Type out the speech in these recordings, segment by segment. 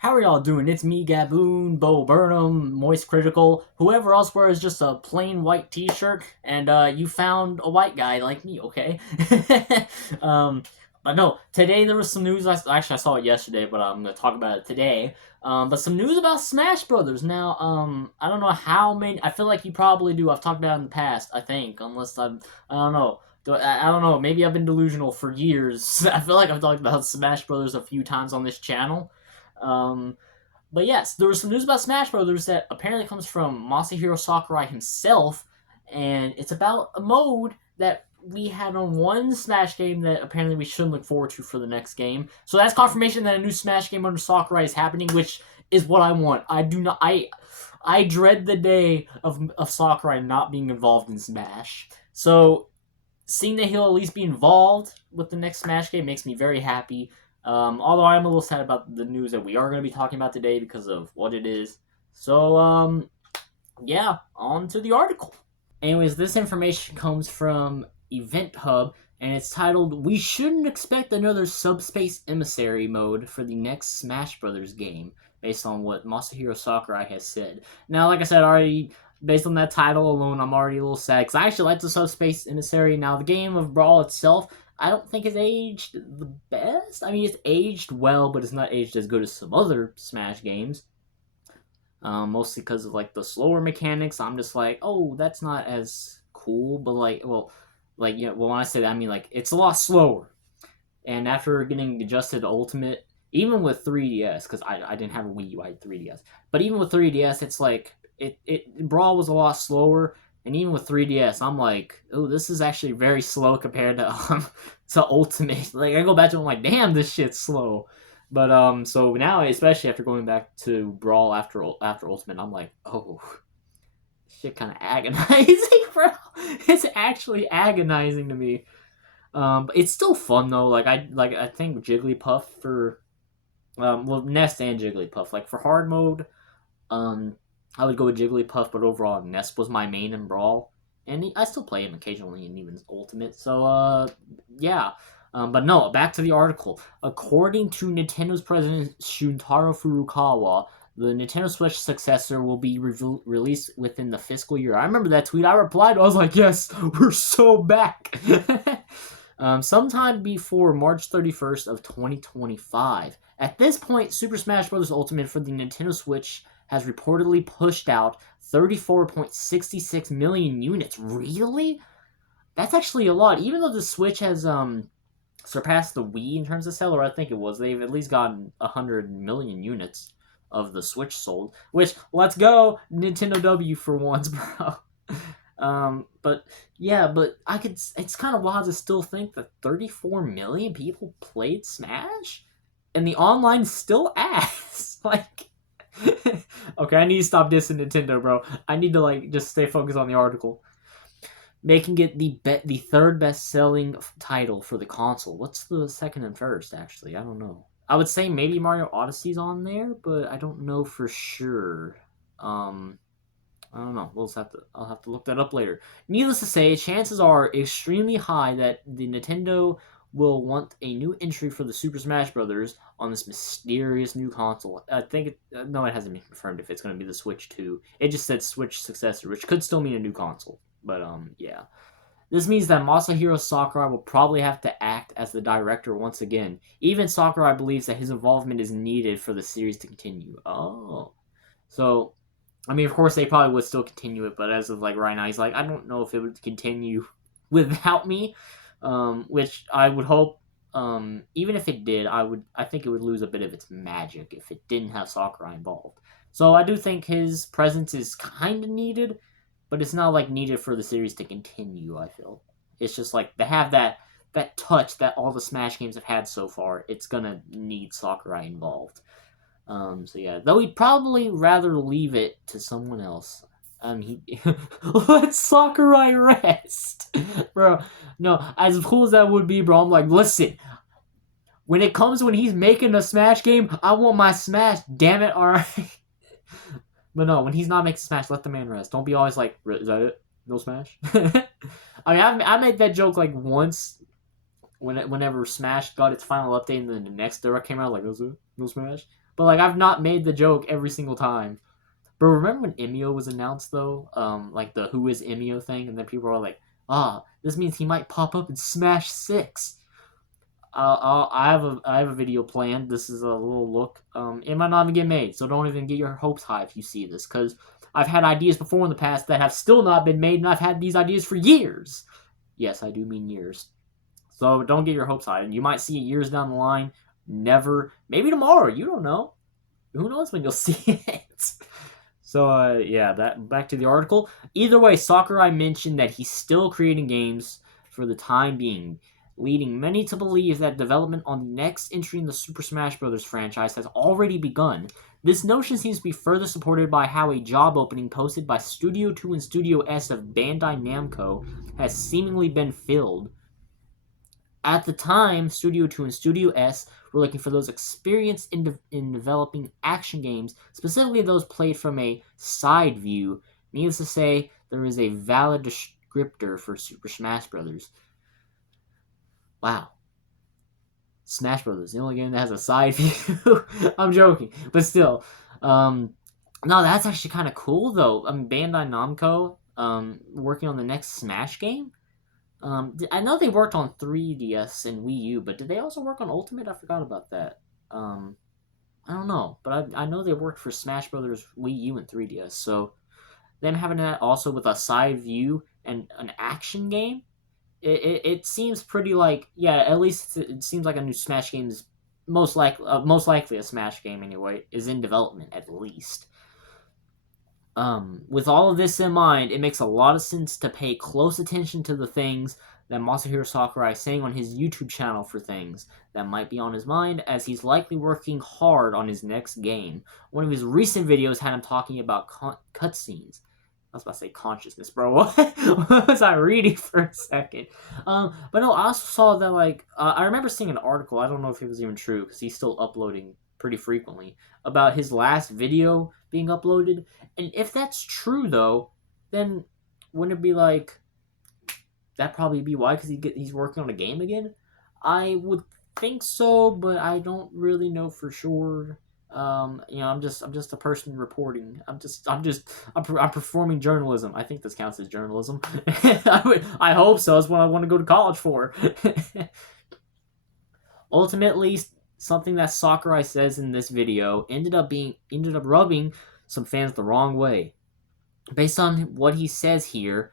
How are y'all doing? It's me, Gaboon, Bo Burnham, Moist Critical, whoever else wears just a plain white t-shirt, and you found a white guy like me, okay? um, but no, today there was some news. Actually, I saw it yesterday, but I'm going to talk about it today. But some news about Smash Brothers. Now, I don't know how many. I feel like you probably do. I've talked about it in the past, I think, unless I don't know. I don't know. Maybe I've been delusional for years. I feel like I've talked about Smash Brothers a few times on this channel. Um, but yes, there was some news about Smash Brothers that apparently comes from Masahiro Sakurai himself, and it's about a mode that we had on one Smash game that apparently we shouldn't look forward to for the next game. So that's confirmation that a new Smash game under Sakurai is happening, which is what I want. I do not. I dread the day of Sakurai not being involved in Smash. So seeing that he'll at least be involved with the next Smash game makes me very happy. Although I'm a little sad about the news that we are going to be talking about today because of what it is. So, yeah, on to the article. Anyways, this information comes from Event Hub, and it's titled, "We shouldn't expect another Subspace Emissary mode for the next Smash Brothers game," based on what Masahiro Sakurai has said. Now, like I said, already, based on that title alone, I'm already a little sad, because I actually like the Subspace Emissary. Now, the game of Brawl itself, I don't think it's aged the best. I mean, it's aged well, but it's not aged as good as some other Smash games. Mostly because of like the slower mechanics. I'm just like, oh, that's not as cool. But when I say that, I mean like it's a lot slower. And after getting adjusted to Ultimate, even with 3DS, because I didn't have a Wii U, I had 3DS. But even with 3DS, it's like it Brawl was a lot slower. And even with 3DS, I'm like, oh, this is actually very slow compared to to Ultimate. Like I go back to it, I'm like, damn, this shit's slow. But so now, especially after going back to Brawl after Ultimate, I'm like, oh, shit, kind of agonizing, bro. It's actually agonizing to me. But it's still fun though. I think Jigglypuff for Nest and Jigglypuff. Like for hard mode, I would go with Jigglypuff, but overall Nest was my main in Brawl, and I still play him occasionally in even Ultimate. So yeah. But no, back to the article. According to Nintendo's president Shuntaro Furukawa, the Nintendo Switch successor will be released within the fiscal year. I remember that tweet. I replied. I was like, yes, we're so back. Sometime before March 31st of 2025. At this point, Super Smash Bros. Ultimate for the Nintendo Switch has reportedly pushed out 34.66 million units. Really? That's actually a lot. Even though the Switch has surpassed the Wii in terms of seller, I think it was. They've at least gotten 100 million units of the Switch sold. Which, let's go, Nintendo W for once, bro. But yeah, but it's kind of wild to still think that 34 million people played Smash, and the online still ass. Like, okay, I need to stop dissing Nintendo, bro. I need to like just stay focused on the article. Making it the third best selling title for the console. What's the second and first? Actually, I don't know. I would say maybe Mario Odyssey's on there, but I don't know for sure. I don't know. I'll have to look that up later. Needless to say, chances are extremely high that the Nintendo will want a new entry for the Super Smash Bros. On this mysterious new console. I think no, it hasn't been confirmed if it's going to be the Switch 2. It just said Switch successor, which could still mean a new console. But yeah. This means that Masahiro Sakurai will probably have to act as the director once again. Even Sakurai believes that his involvement is needed for the series to continue. Oh. So, I mean, of course, they probably would still continue it, but as of like right now, he's like, I don't know if it would continue without me, which I would hope. Even if it did, I think it would lose a bit of its magic if it didn't have Sakurai involved. So I do think his presence is kind of needed, but it's not like needed for the series to continue. I feel it's just like they have that touch that all the Smash games have had so far. It's gonna need Sakurai involved. So yeah, though he'd probably rather leave it to someone else. He let Sakurai rest, bro. No, as cool as that would be, bro. I'm like, listen. When he's making a Smash game, I want my Smash. Damn it, all right. But no, when he's not making Smash, let the man rest. Don't be always like, is that it? No Smash? I mean, I made that joke like once whenever Smash got its final update and then the next Direct came out, like, is it? No Smash? But like I've not made the joke every single time. But remember when Emio was announced though, like the Who is Emio thing, and then people were like, this means he might pop up in Smash 6. I have a video planned. This is a little look. It might not even get made, so don't even get your hopes high if you see this, because I've had ideas before in the past that have still not been made, and I've had these ideas for years. Yes, I do mean years. So don't get your hopes high. And you might see it years down the line. Never. Maybe tomorrow. You don't know. Who knows when you'll see it? So yeah, that back to the article. Either way, Sakurai mentioned that he's still creating games for the time being, leading many to believe that development on the next entry in the Super Smash Bros. Franchise has already begun. This notion seems to be further supported by how a job opening posted by Studio 2 and Studio S of Bandai Namco has seemingly been filled. At the time, Studio 2 and Studio S were looking for those experienced in developing action games, specifically those played from a side view. Needless to say, there is a valid descriptor for Super Smash Bros. Wow. Smash Bros. The only game that has a side view. I'm joking, but still. No, that's actually kind of cool, though. I mean, Bandai Namco working on the next Smash game. I know they worked on 3DS and Wii U, but did they also work on Ultimate? I forgot about that. I don't know, but I know they worked for Smash Brothers Wii U and 3DS. So them having that also with a side view and an action game, it seems pretty like, yeah. At least it seems like a new Smash game is most likely a Smash game anyway is in development at least. With all of this in mind, it makes a lot of sense to pay close attention to the things that Masahiro Sakurai is saying on his YouTube channel for things that might be on his mind, as he's likely working hard on his next game. One of his recent videos had him talking about cutscenes. I was about to say consciousness, bro. What was I reading for a second? But no, I also saw that, like, I remember seeing an article, I don't know if it was even true, because he's still uploading pretty frequently, about his last video being uploaded. And if that's true, though, then wouldn't it be like, that'd probably be why, because he's working on a game again? I would think so, but I don't really know for sure. I'm just a person reporting. I'm performing journalism. I think this counts as journalism. I hope so. That's what I want to go to college for. Ultimately, something that Sakurai says in this video ended up rubbing some fans the wrong way. Based on what he says here,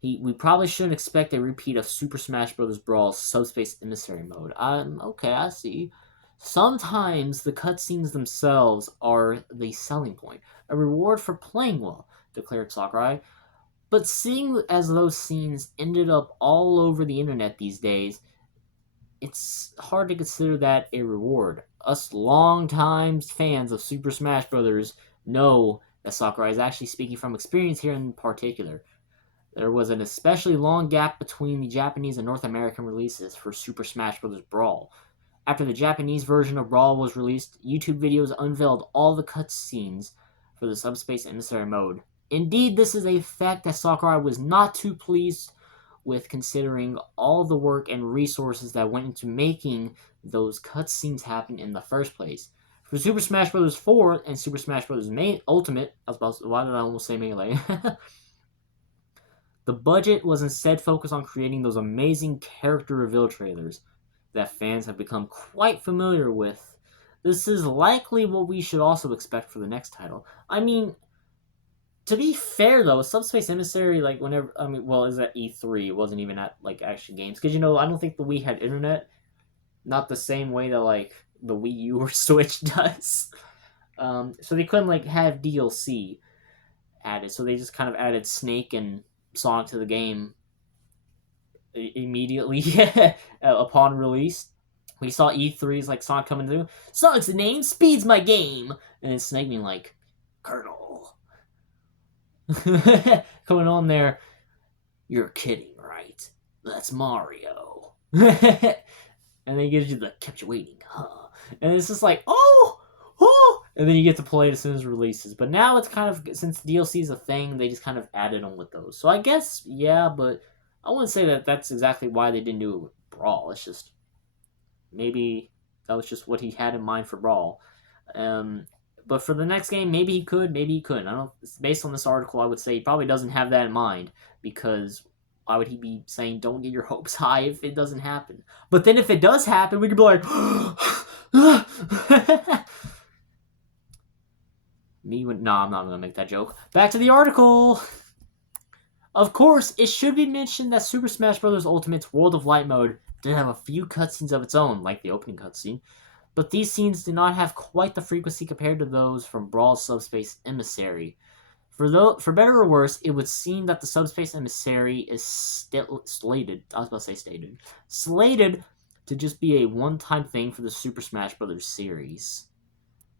we probably shouldn't expect a repeat of Super Smash Bros. Brawl's Subspace Emissary mode. Okay, I see. Sometimes the cutscenes themselves are the selling point, a reward for playing well, declared Sakurai. But seeing as those scenes ended up all over the internet these days, it's hard to consider that a reward. Us long-time fans of Super Smash Bros. Know that Sakurai is actually speaking from experience here in particular. There was an especially long gap between the Japanese and North American releases for Super Smash Bros. Brawl. After the Japanese version of Brawl was released, YouTube videos unveiled all the cutscenes for the Subspace Emissary mode. Indeed, this is a fact that Sakurai was not too pleased with, considering all the work and resources that went into making those cutscenes happen in the first place. For Super Smash Bros. 4 and Super Smash Bros. Ultimate, why did I almost say Melee? The budget was instead focused on creating those amazing character reveal trailers that fans have become quite familiar with. This is likely what we should also expect for the next title. I mean, to be fair though, Subspace Emissary, like is at E3, it wasn't even at like action games, because I don't think the Wii had internet, not the same way that like the Wii U or Switch does. So they couldn't like have DLC added, so they just kind of added Snake and Sonic to the game immediately upon release. We saw E3's like Sonic coming through. Sonic's the name, speed's my game, and then Snake being like, Colonel. Coming on there, you're kidding, right? That's Mario. And then he gives you the kept you waiting, huh? And it's just like, oh, and then you get to play it as soon as it releases. But now it's kind of, since DLC is a thing, they just kind of added on with those. So I guess, yeah, but I wouldn't say that that's exactly why they didn't do it with Brawl. It's just, maybe that was just what he had in mind for Brawl. But for the next game, maybe he could, maybe he couldn't. I don't. Based on this article, I would say he probably doesn't have that in mind because why would he be saying don't get your hopes high if it doesn't happen? But then if it does happen, we could be like, no, I'm not gonna make that joke. Back to the article. Of course, it should be mentioned that Super Smash Bros. Ultimate's World of Light mode did have a few cutscenes of its own, like the opening cutscene, but these scenes did not have quite the frequency compared to those from Brawl's Subspace Emissary. For better or worse, it would seem that the Subspace Emissary is slated to just be a one-time thing for the Super Smash Bros. Series.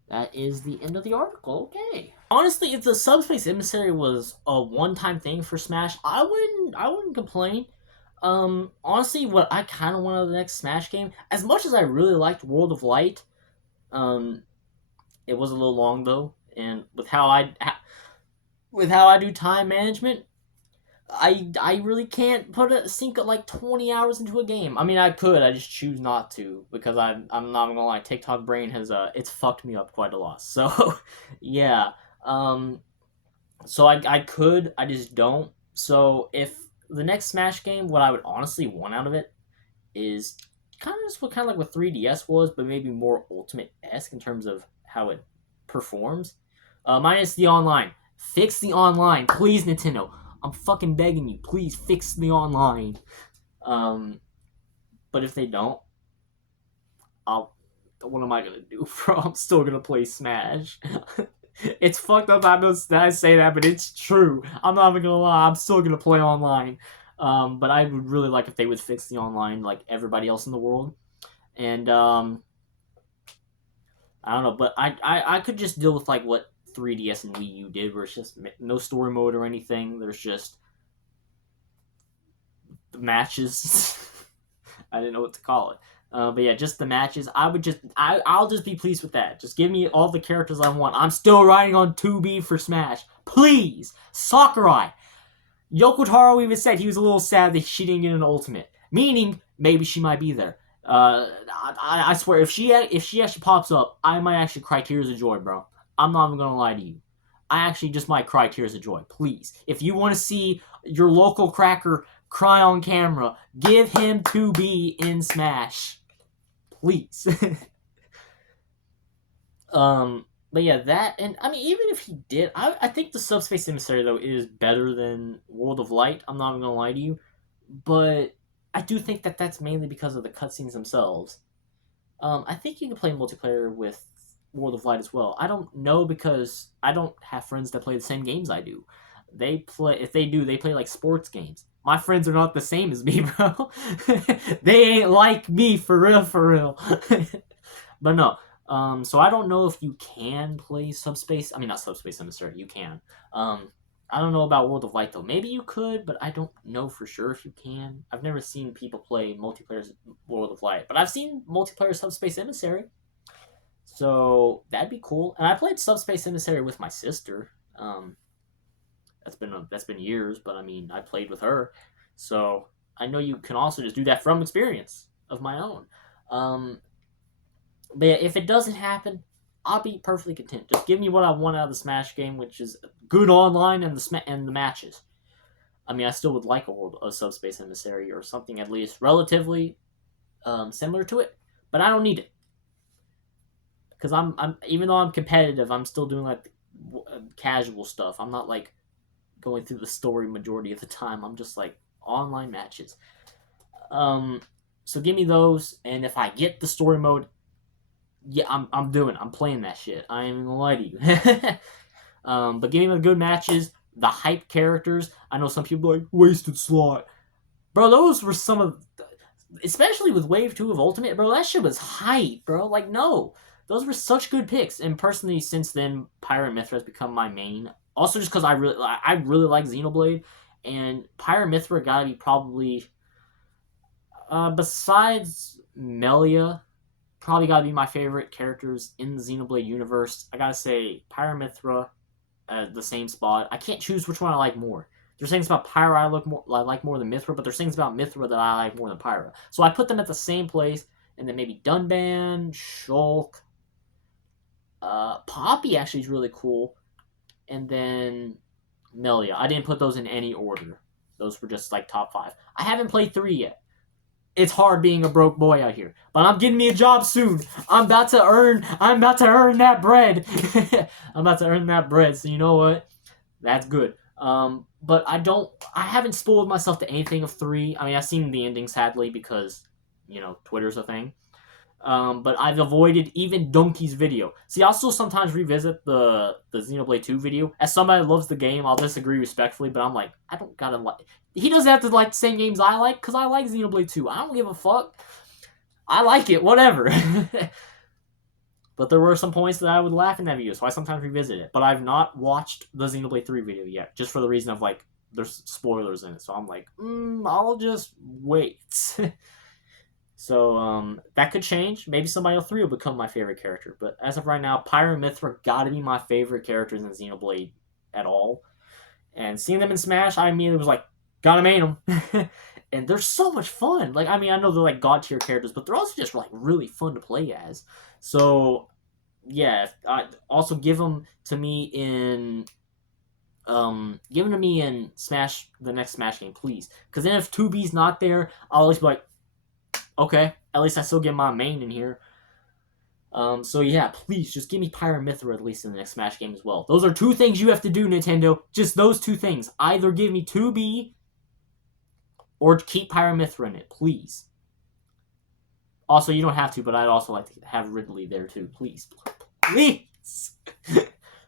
That is the end of the article. Okay. Honestly, if the Subspace Emissary was a one-time thing for Smash, I wouldn't complain. Honestly, what I kind of want out of the next Smash game, as much as I really liked World of Light, it was a little long though, and with how I do time management, I really can't sink like 20 hours into a game. I mean, I could, I just choose not to because I'm not gonna lie, TikTok brain has it's fucked me up quite a lot. So, yeah, so I could, I just don't. So if the next Smash game, what I would honestly want out of it is kind of just what kind of like what 3DS was, but maybe more Ultimate-esque in terms of how it performs. Minus the online. Fix the online, please, Nintendo. I'm fucking begging you, please fix the online. But if they don't, what am I gonna do, bro? I'm still gonna play Smash. It's fucked up. I say that, but it's true. I'm not even gonna lie. I'm still gonna play online. But I would really like if they would fix the online like everybody else in the world. And I don't know, but I could just deal with like what 3DS and Wii U did, where it's just no story mode or anything. There's just the matches. I didn't know what to call it. But yeah, just the matches. I'll just be pleased with that. Just give me all the characters I want. I'm still riding on 2B for Smash. Please! Sakurai! Yoko Taro even said he was a little sad that she didn't get an ultimate. Meaning, maybe she might be there. I swear, if she actually pops up, I might actually cry tears of joy, bro. I'm not even gonna lie to you. I actually just might cry tears of joy. Please, if you want to see your local cracker cry on camera, give him 2B in Smash, please. But yeah, that, and I mean, even if he did, I think the Subspace Emissary though is better than World of Light. I'm not even gonna lie to you, but I do think that that's mainly because of the cutscenes themselves. I think you can play multiplayer with World of Light as well. I don't know because I don't have friends that play the same games I do. If they do, they play like sports games. My friends are not the same as me, bro. They ain't like me for real. But no. So I don't know if you can play Subspace. I mean, not Subspace Emissary. You can. I don't know about World of Light though. Maybe you could, but I don't know for sure if you can. I've never seen people play multiplayer World of Light, but I've seen multiplayer Subspace Emissary. So that'd be cool. And I played Subspace Emissary with my sister. That's been years, but I mean, I played with her, so I know you can also just do that from experience of my own. But yeah, if it doesn't happen, I'll be perfectly content. Just give me what I want out of the Smash game, which is good online and the matches. I mean, I still would like a Subspace Emissary or something at least relatively similar to it, but I don't need it because I'm even though I'm competitive, I'm still doing like casual stuff. I'm not like going through the story majority of the time. I'm just like online matches. So give me those, and if I get the story mode, yeah, I'm playing that shit. I ain't even gonna lie to you. But give me the good matches, the hype characters. I know some people are like wasted slot, bro. Those were some of, especially with Wave 2 of Ultimate, bro. That shit was hype, bro. Like no, those were such good picks. And personally, since then, Pirate Mythra has become my main. Also, just because I really like Xenoblade, and Pirate Mythra gotta be probably, besides Melia, probably gotta be my favorite characters in the Xenoblade universe. I gotta say Pirate Mythra, the same spot. I can't choose which one I like more. There's things about Pyra I like more than Mythra, but there's things about Mythra that I like more than Pyra. So I put them at the same place, and then maybe Dunban, Shulk, Poppy actually is really cool. And then Melia. I didn't put those in any order. Those were just like top 5. I haven't played 3 yet. It's hard being a broke boy out here, but I'm getting me a job soon. I'm about to earn that bread. I'm about to earn that bread. So you know what? That's good. But I haven't spoiled myself to anything of 3. I mean, I've seen the ending sadly because, Twitter's a thing. But I've avoided even Donkey's video. See, I'll still sometimes revisit the Xenoblade 2 video. As somebody that loves the game, I'll disagree respectfully, but I'm like, I don't gotta like... He doesn't have to like the same games I like, because I like Xenoblade 2. I don't give a fuck. I like it, whatever. But there were some points that I would laugh in that video, so I sometimes revisit it. But I've not watched the Xenoblade 3 video yet, just for the reason of, like, there's spoilers in it. So I'm like, I'll just wait. So, that could change. Maybe somebody else 3 will become my favorite character. But as of right now, Pyra and Mythra gotta be my favorite characters in Xenoblade at all. And seeing them in Smash, I immediately was like, gotta main them. And they're so much fun. Like, I mean, I know they're like god tier characters, but they're also just like really fun to play as. So, yeah. Also give them to me in Smash, the next Smash game, please. Because then if 2B's not there, I'll always be like, okay, at least I still get my main in here. So yeah, please just give me Pyra and Mythra at least in the next Smash game as well. Those are 2 things you have to do, Nintendo. Just those 2 things. Either give me 2B or keep Pyra and Mythra in it, please. Also, you don't have to, but I'd also like to have Ridley there too, please. Please!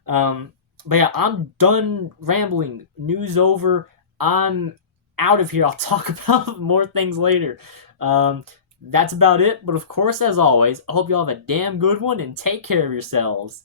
But yeah, I'm done rambling. News over. I'm out of here. I'll talk about more things later. That's about it. But of course, as always, I hope you all have a damn good one and take care of yourselves.